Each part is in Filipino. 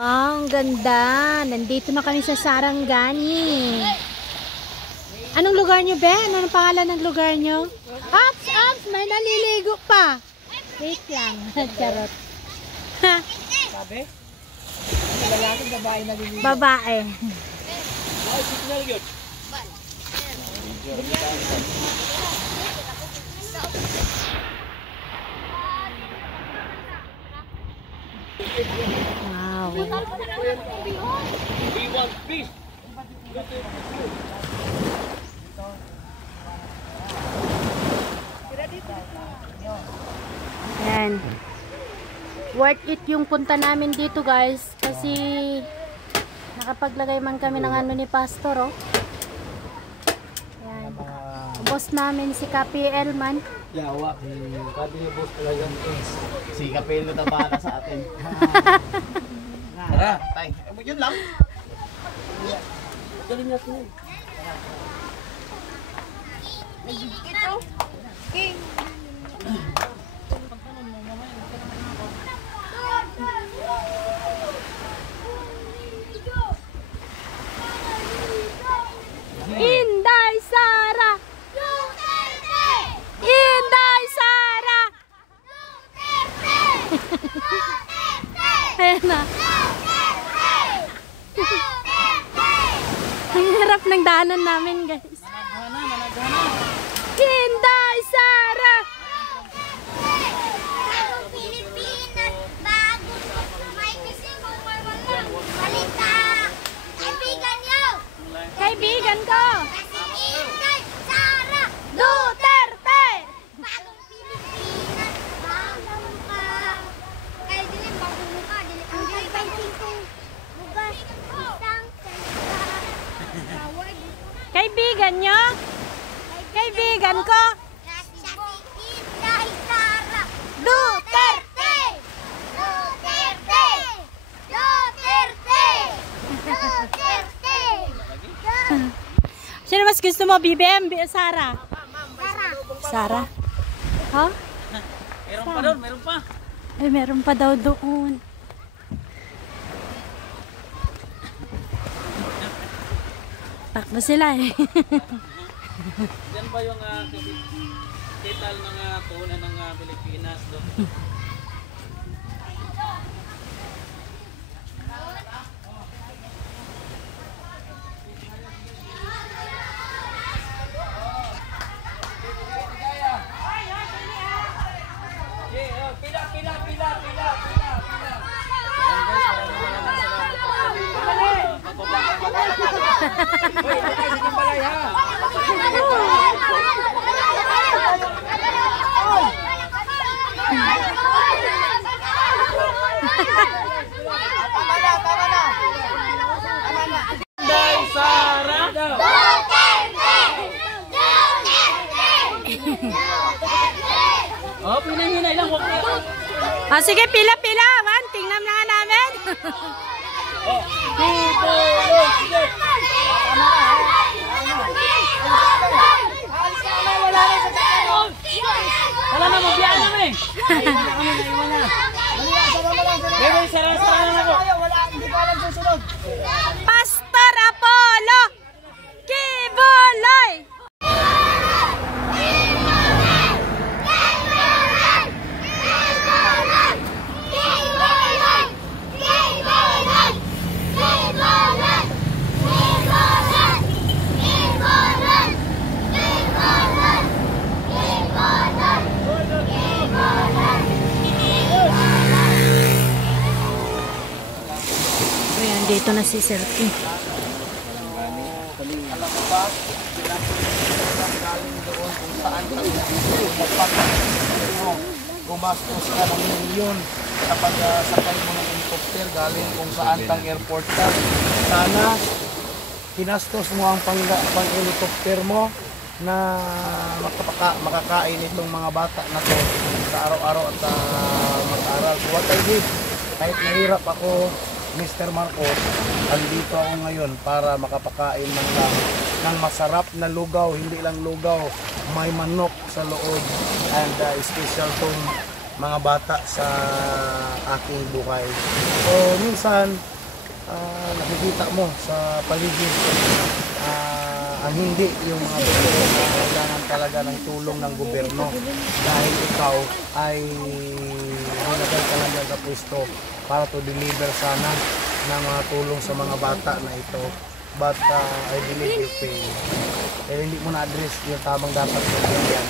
Ang ganda. Nandito na kami sa Sarangani. Anong lugar nyo, Ben? Anong pangalan ng lugar nyo? Ups, ups! May naliligo pa. Wait lang. Charot. Sabi? Lalaki, babae naliligo. Babae. Wow. Yan. Worth it yung punta namin dito, guys, kasi nakapaglagay man kami ng ano ni Pastor, oh. Yan. Boss namin si KPL man. Yawa. Sabi niyo boss talagang si KPL na tabana sa atin. Tara, tay. Yun lang. Galing natin. Ito. King. Inday Sara. Inday Sara. Ayan na. Ang hirap ng daanan namin, guys. Inday Sara. Bagong Pilipinas, bagong may pisingong marwalang balita. Kaibigan niyo. Kaibigan ko. Kasi Inday Sara Duterte. bagong Pilipinas, bagong ka. Kaya dilim, bagong mukha. Ang dilim kong bugas, isang salita. Tawag. Kaibigan nyo? Kaibigan ko. Kasi Inday Sara Duterte. Duterte! Duterte! Duterte! Sino mas gusto mo, BBM, Sara? Sara? Ha? Meron pa doon, meron pa. Ay, meron pa daw doon. Takbo sila eh. Yan ba yung kapital ng tunan ng Pilipinas doon? Inday Sara Oh, pinang-hinay lang. Ah, sige, pila-pila. Man, tingnan na nga namin. Wala na, magbiyan namin. Bebe, sara-sara na ako. Pastor Apollo Kibuloy. Ayan, dito na si Sir King. Alam mo ba, galing doon kung saan gumastos ka ng milyon sa pagsakay mo ng helicopter galing kung saan kang airport ka. Sana pinastos mo ang pang-helicopter mo na makakain itong mga bata na to sa araw-araw at mag-aral. So what I did, kahit nahirap ako, Mr. Marcos, andito ako ngayon para makapakain ng masarap na lugaw, hindi lang lugaw, may manok sa loob, and special tong mga bata sa aking buhay. So minsan nakikita mo sa paligid ang hindi yung mga tao na kailangan talaga ng tulong ng gobyerno dahil ikaw ay nilagay talaga sa pwesto para to deliver sana ng mga tulong sa mga bata na ito. But I believe you fail. Hindi mo na-address yung tamang dapat mabigyan.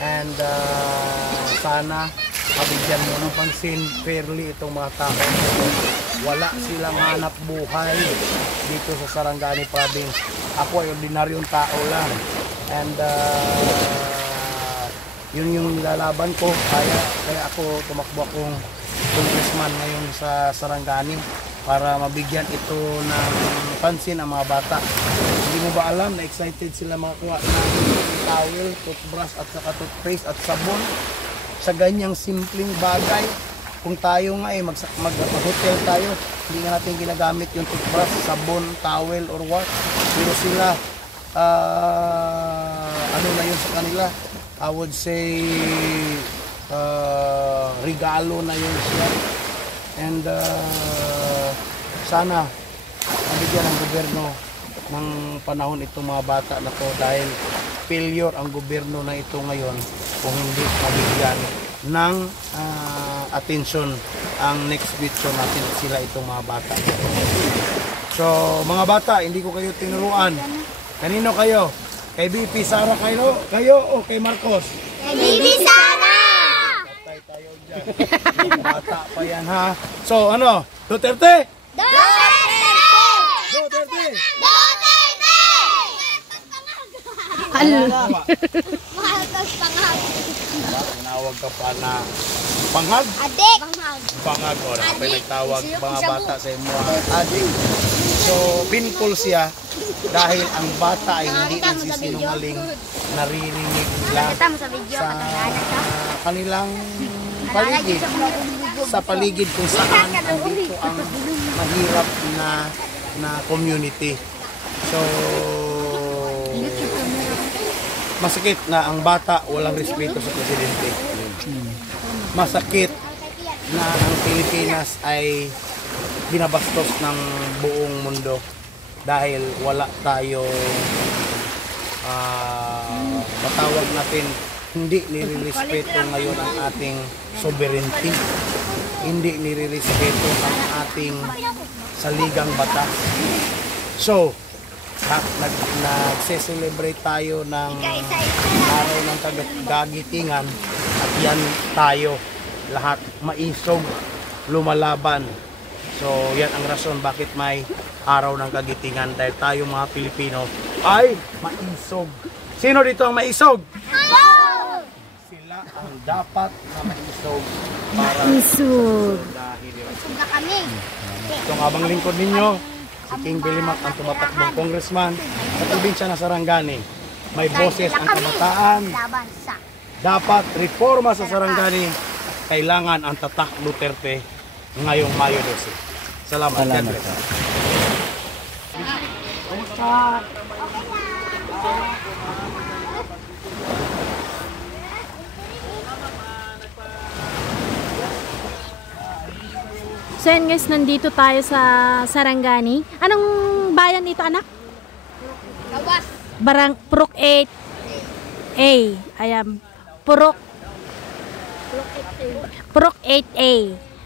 And sana mabigyan mo ng pansin fairly itong mga tao. Wala silang hanap buhay dito sa Sarangani Province. Ako ay ordinaryong tao lang. And yun yung nilalaban ko. Kaya ako tumakbo akong congressman ngayon sa Sarangani para mabigyan ito ng pansin ang mga bata. Hindi mo ba alam na excited sila makakuha ng towel, toothbrush at saka toothpaste at sabon sa ganyang simpleng bagay? Kung tayo nga mag-hotel tayo, hindi nga natin ginagamit yung toothbrush, sabon, towel or what. Pero sila, ano na yun sa kanila? I would say, regalo na yun siya. And sana mabigyan ng gobyerno ng panahon itong mga bata na to dahil failure ang gobyerno na ito ngayon kung hindi mabigyan ng attention ang next video natin sila itong mga bata. So mga bata, hindi ko kayo tinuruan. Kanino kayo? Kay BP Sara kayo o kay Marcos? Kay Bibi Sara! Patay tayo dyan. Mga bata pa yan ha. So ano? Duterte? Duterte! Duterte! Duterte! Mahal ka pangag. Tinawag ka pa na panghag? Adik! Pangag o na kapag nagtawag mga bata sa imo adik. So pinful siya dahil ang bata ay hindi nagsisinungaling, naririnig lang sa kanilang paligid, sa paligid kung saan andito ang mahirap na community. So masakit na ang bata walang respeto sa presidente. Masakit na ang Pilipinas ay binabastos ng buong mundo dahil wala tayo matawag natin, hindi nirirespeto ngayon ang ating sovereignty, hindi nirirespeto ang ating saligang batas. So nagse-celebrate tayo ng araw ng kagagitingan at yan tayo lahat maisog lumalaban. So yan ang rason bakit may araw ng kagitingan, dahil tayo mga Pilipino ay maisog. Sino dito ang maisog? Sila ang dapat na maisog para Isog. dahil Na kami. itong habang lingkod ninyo, si King Bilimac ang tumatakbong congressman sa probinsya ng Sarangani. May boses ang kabataan. Laban sa Dapat reforma sa Sarangani. Kailangan ang tatak Duterte ngayong Mayo 12. Salamat. God bless. So yan guys, nandito tayo sa Sarangani. Anong bayan ito, anak? Gawas. Purok 8A. Ayan. Purok 8A.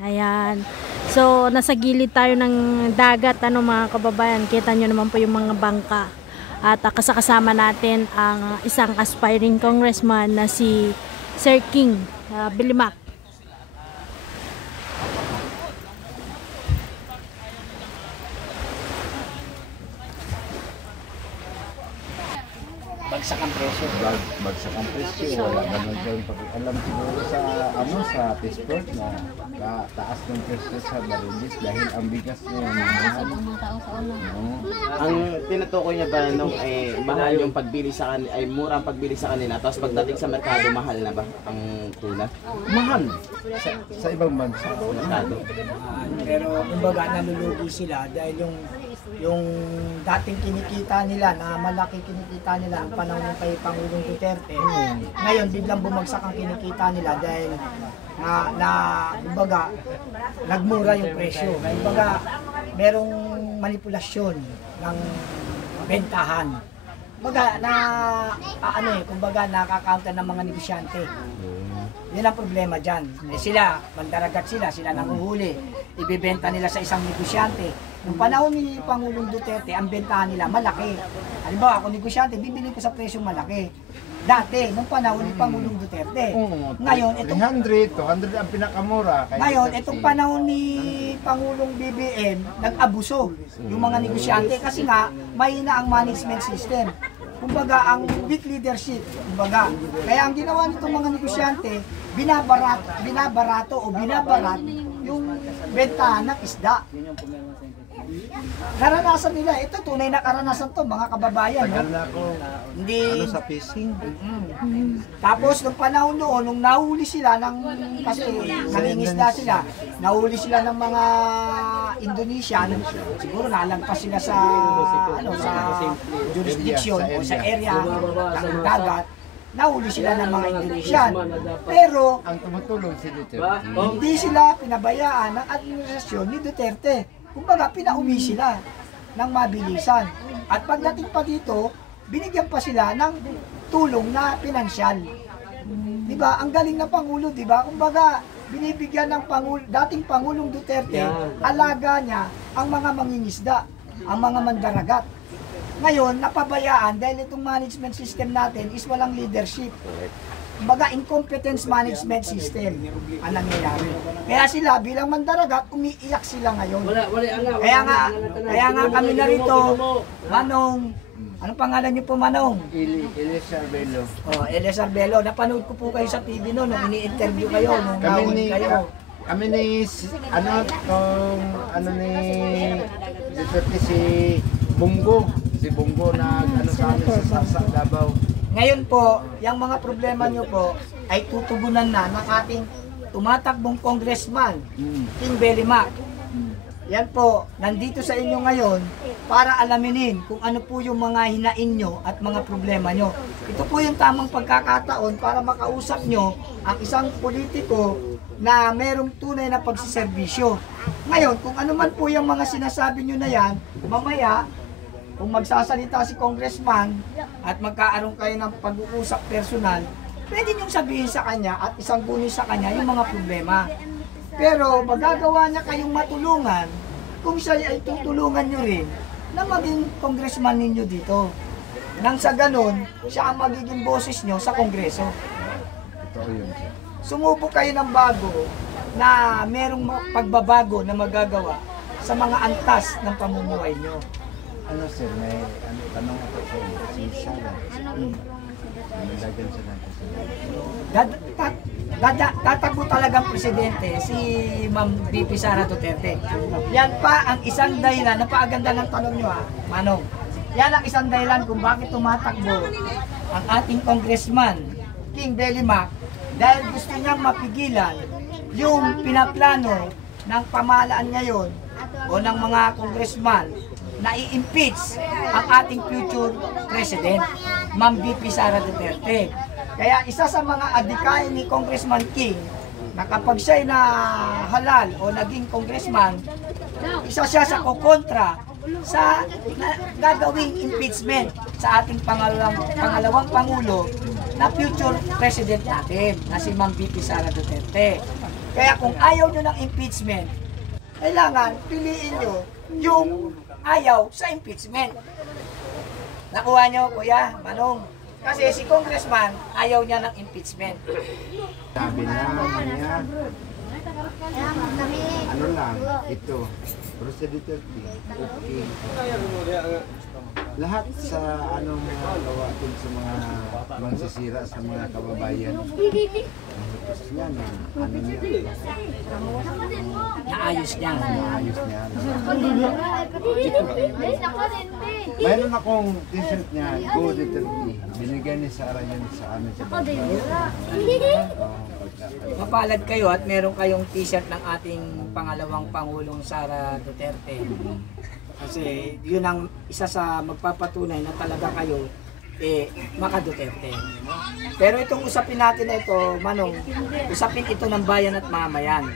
Ayan. So, nasa gilid tayo ng dagat, mga kababayan. Kita nyo naman po yung mga bangka. At kasama natin ang isang aspiring congressman na si Sir King Bilimac. Bagsak ang presyo. Bagsak ang presyo. Wala naman kayong pag-alam siguro sa sa passport na taas ng presyo sa barilis dahil ang bigas ngayon mahal. Ang tinutukoy niya ba nung mahal yung pagbili sa kanila, ay mura ang pagbili sa kanila, tapos pagdating sa merkado mahal na ba ang tuna? Mahal sa ibang bansa. Merkado. Pero kumbaga nalulugi sila dahil yung yung dating kinikita nila na malaki kinikita nila ang panahon ng kay Pangulong Duterte, ngayon biglang bumagsak ang kinikita nila dahil kumbaga nagmura yung presyo. Kumbaga merong manipulasyon ng bentahan. Kumbaga kumbaga nakaka-counter ng mga negosyante. Yun ang problema dyan. Sila, mandaragat sila nanguhuli. Ibebenta nila sa isang negosyante. Nung panahon ni Pangulong Duterte, ang bentahan nila malaki. Halimbawa, ako negosyante, bibili ko sa presyong malaki. Dati, nung panahon ni Pangulong Duterte. Ngayon, 300, 200 ang pinakamura. Ngayon, itong panahon ni Pangulong BBM, nag-abuso yung mga negosyante kasi nga, mahina ang management system. Kumbaga, ang weak leadership, kumbaga. Kaya ang ginawa nitong mga negosyante, binabarat yung bentahan ng isda. Naranasan nila, ito tunay na karanasan to mga kababayan. Tagal na ako Hindi. sa fishing. Tapos nung panahon noon, nung nahuli sila kasi nangingisda sila, nahuli sila ng mga Indonesian, siguro nalagpas sila sa jurisdiction o sa area ng dagat, nahuli sila ng mga Indonesian. Pero Ang tumutulong si Duterte. hindi sila pinabayaan ng administrasyon ni Duterte. Kumbaga, pinauwi sila ng mabilisan. At pagdating pa dito, binigyan pa sila ng tulong na pinansyal. Diba? Ang galing na Pangulo, diba? Kumbaga, binibigyan ng dating Pangulong Duterte, alaga niya ang mga mangingisda, ang mga mandaragat. Ngayon, napabayaan dahil itong management system natin is walang leadership. Kumbaga, incompetence management system ang nangyayari. Kaya sila bilang mandaragat, umiiyak sila ngayon. Kaya nga kami narito, Manong, anong pangalan niyo po, Manong? Eliezer Bello. Oh, Eliezer Bello. Napanood ko po kayo sa TV noon, nung ini-interview kayo, nung nahuli kayo. Kami ni Duterte si Bongo. Si Bongo na sa amin sa Sarsa, Davao. Ngayon po, yung mga problema nyo po ay tutugunan na ng ating tumatakbong congressman, King Belly Mac. Yan po, nandito sa inyo ngayon para alaminin kung ano po yung mga hinain nyo at mga problema nyo. Ito po yung tamang pagkakataon para makausap nyo ang isang politiko na merong tunay na pagsiservisyo. Ngayon, kung ano man po yung mga sinasabi nyo na yan, mamaya, kung magsasalita si congressman at magkaaroon kayo ng pag-uusap personal, pwede niyong sabihin sa kanya at isang bunin sa kanya yung mga problema. Pero magagawa niya kayong matulungan kung siya ay tutulungan niyo rin na maging congressman ninyo dito. Nang sa ganun, siya ang magiging boses niyo sa kongreso. Totoo yun. Sumubok kayo ng bago na merong pagbabago na magagawa sa mga antas ng pamumuhay niyo. Ano sir, may tanong ako sa inyo. Si Sara. Nilagyan siya natin sa Tatakbo talagang presidente si Ma'am VP Sara Duterte. Yan pa ang isang dahilan, napakaganda ng tanong nyo Manong. Yan ang isang dahilan kung bakit tumatakbo ang ating congressman, King Belly Mac, dahil gusto niyang mapigilan yung pinaplano ng pamahalaan ngayon o ng mga congressman na i-impeach ang ating future president, Ma'am VP Sara Duterte. Kaya isa sa mga adikain ni Congressman King na kapag siya'y halal o naging congressman, isa siya sa kukontra sa gagawing impeachment sa ating pangalawang Pangulo na future president natin, na si Ma'am VP Sara Duterte. Kaya kung ayaw nyo ng impeachment, kailangan piliin nyo yung ayaw sa impeachment. Nakuha nyo, Kuya Manong? Kasi si congressman, ayaw niya ng impeachment. sabi na niya, ano lang, ito, pero si Duterte, okay. Lahat sa ano mga gawa dun sa mga magsisira sa mga kababayan, tapos niya na, ano niya, Naayos niya. ayos niya. Mayroon akong t-shirt niya, Go Duterte. Binigyan ni Sarah yan sa amin sa bahay. Mapalad kayo at meron kayong t-shirt ng ating pangalawang Pangulong Sara Duterte. Kasi yun ang isa sa magpapatunay na talaga kayo maka Duterte. Pero itong usapin natin na ito, Manong, usapin ito ng bayan at mamayan.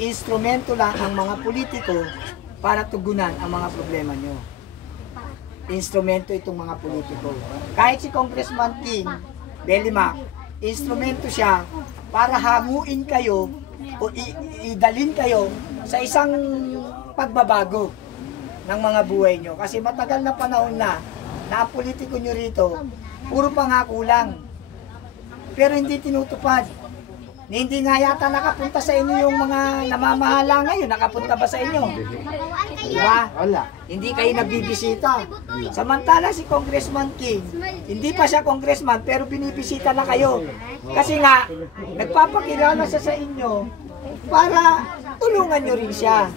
Instrumento lang ang mga politiko para tugunan ang mga problema nyo. Instrumento itong mga politiko. Kahit si Congressman King Belimac, instrumento siya para hanguin kayo o idalin kayo sa isang pagbabago ng mga buhay nyo. Kasi matagal na panahon na ang politiko nyo rito, puro pangako lang. Pero hindi tinutupad. Hindi nga yata nakapunta sa inyo yung mga namamahala ngayon. Nakapunta ba sa inyo? Diba? Wala. Hindi kayo nabibisita. Samantala si Congressman King, hindi pa siya congressman pero binibisita na kayo. Kasi nga, nagpapakilala siya sa inyo para tulungan nyo rin siya.